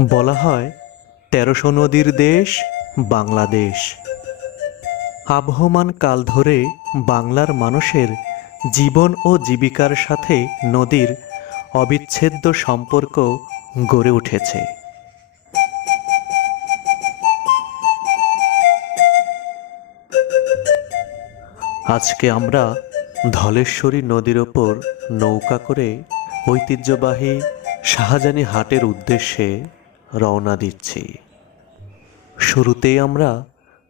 বলা হয় ১৩০০ নদীর দেশ বাংলাদেশ। আবহমান কাল ধরে বাংলার মানুষের জীবন ও জীবিকার সাথে নদীর অবিচ্ছেদ্য সম্পর্ক গড়ে উঠেছে। আজকে আমরা ধলেশ্বরী নদীর ওপর নৌকা করে ঐতিহ্যবাহী শাহজানি হাটের উদ্দেশ্যে রওনা দিচ্ছি। শুরুতেই আমরা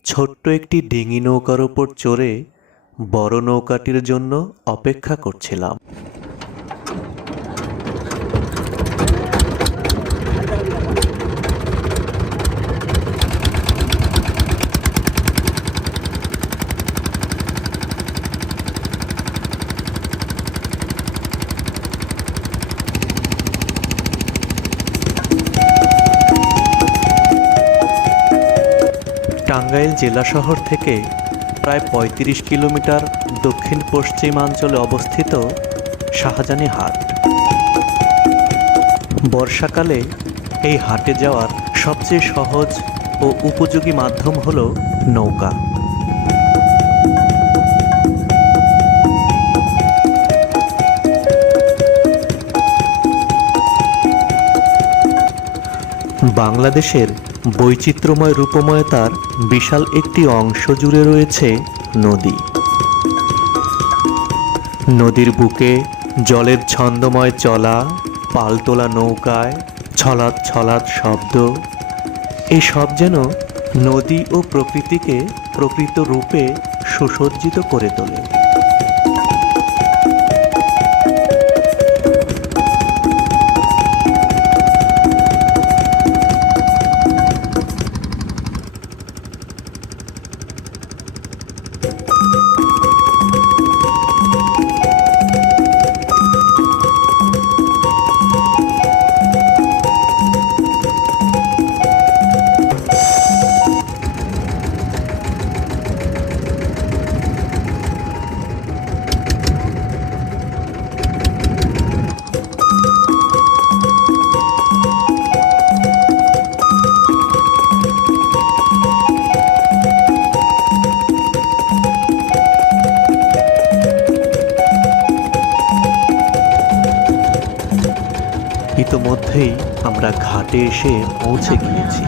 ছোট্ট একটি ডিঙি নৌকার ওপর চড়ে বড় নৌকাটির জন্য অপেক্ষা করছিলাম। টাঙ্গাইল জেলা শহর থেকে প্রায় ৩৫ কিলোমিটার দক্ষিণ পশ্চিমাঞ্চলে অবস্থিত শাহজানি হাট। বর্ষাকালে এই হাটে যাওয়ার সবচেয়ে সহজ ও উপযোগী মাধ্যম হল নৌকা। বাংলাদেশের বৈচিত্র্যময় রূপময়তার বিশাল একটি অংশ জুড়ে রয়েছে নদী। নদীর বুকে জলের ছন্দময় চলা, পালতোলা নৌকায় ছলাৎ ছলাৎ শব্দ, এই সব যেন নদী ও প্রকৃতিকে প্রকৃত রূপে সুসজ্জিত করে তোলে। ইতোমধ্যেই আমরা ঘাটে এসে পৌঁছে গিয়েছি।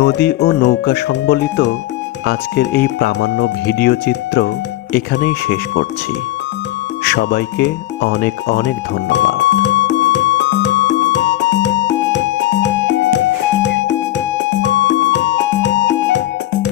নদী ও নৌকা সংবলিত আজকের এই প্রামাণ্য ভিডিও চিত্র এখানেই শেষ করছি। সবাইকে অনেক অনেক ধন্যবাদ।